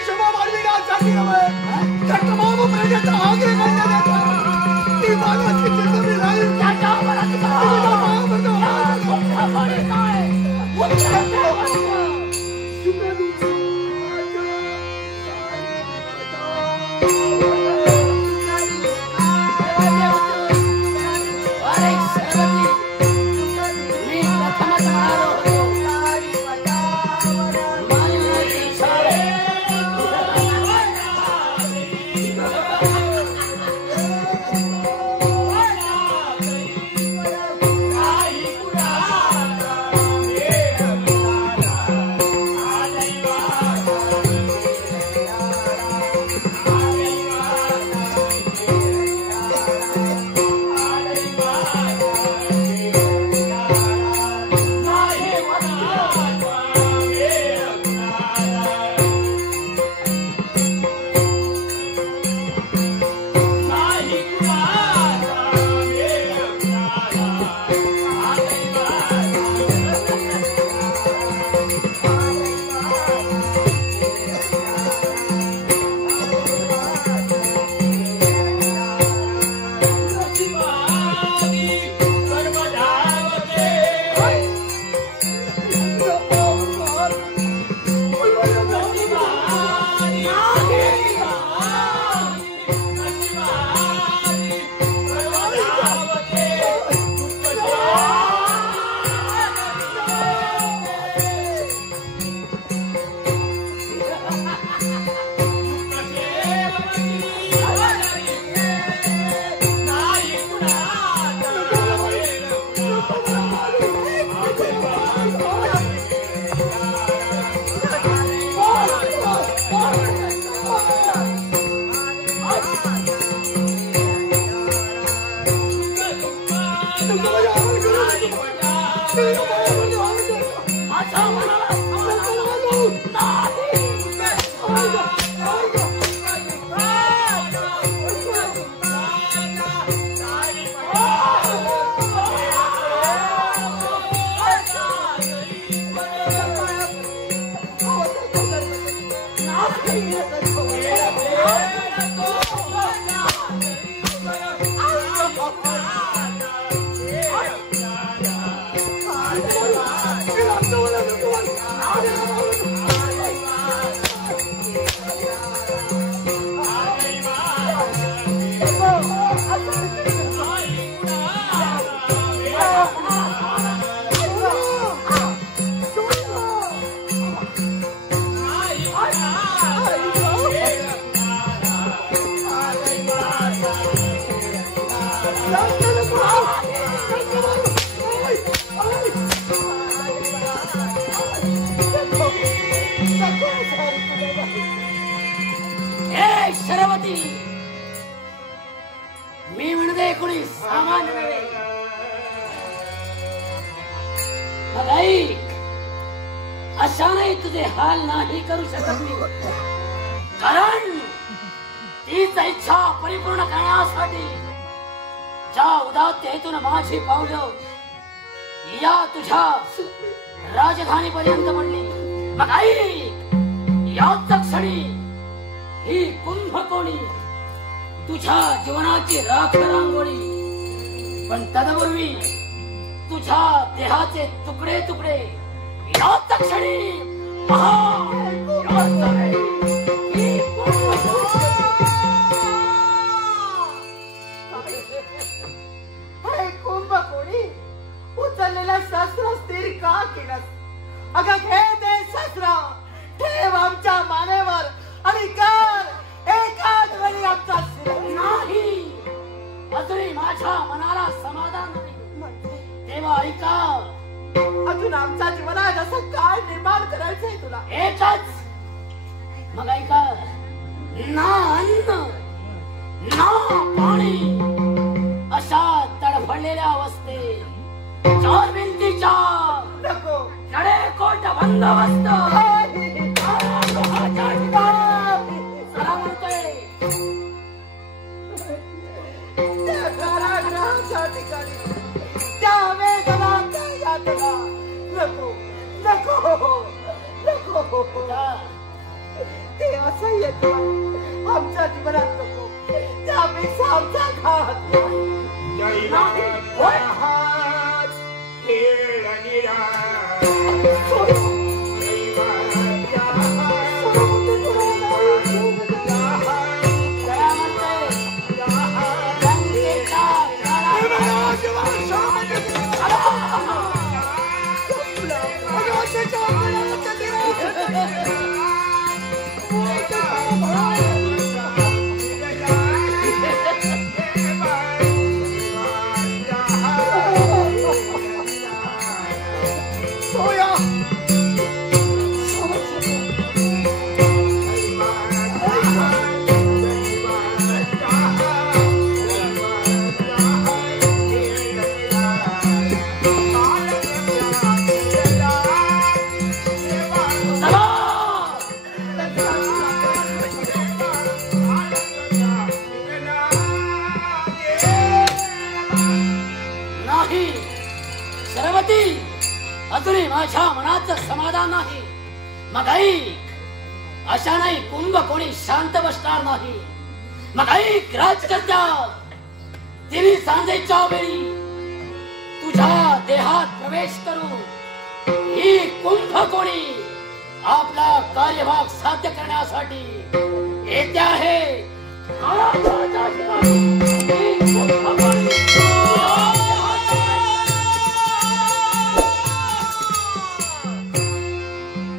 क्षमा मानविण्यासाठी नव्हे तर तमाम प्रजेचा आग्रह करण्यात येतो ती भगवतीची तुम्ही राहील त्याच्या अशाने तुझे हाल नाही करू शकत मी कारण तीच इच्छा परिपूर्ण करण्यासाठी ज्या उदात्त हेतून माझी पावलं या तुझ्या राजधानी पर्यंत पडली मग आई याच क्षणी ही कुंभकोणी तुझ्या जीवनाची राख रांगोळी पण तदपूर्वी तुझ्या देहाचे तुकडे तुकडे याच क्षणी कुंभकोणी उचललेला शस्त्र स्थिर का केलंस अगं घे ते शस्त्र ठेव आमच्या मानेवर आणि कर एकाच वेळी आमचा नाही अजूनही माझ्या मनाला समाधान नाही तेव्हा ऐका अजून आमच्या जीवनात असं काय निर्माण करायचंय तुला एकच मग ऐका ना अन्न ना पाणी अशा तडफडलेल्या अवस्थेत चार भिंतीच्या नको कडे कोट बंदोबस्त चला म्हणतोय त्या कारागृहाच्या ठिकाणी त्या वेदनाच्या यातना नको नको नको ते असह्य जीवन आमच्या जीवनात नको. त्यापेक्षा आमचा घात अजूनही माझ्या मनाचं समाधान नाही. मग ऐक, अशा नाही कुंभ कोणी शांत बसणार नाही. मग ऐक राजकर्त्या, तिने सांजेच्या वेळी तुझ्या देहात प्रवेश करून ही कुंभ कोणी आपला कार्यभाग साध्य करण्यासाठी येते आहे.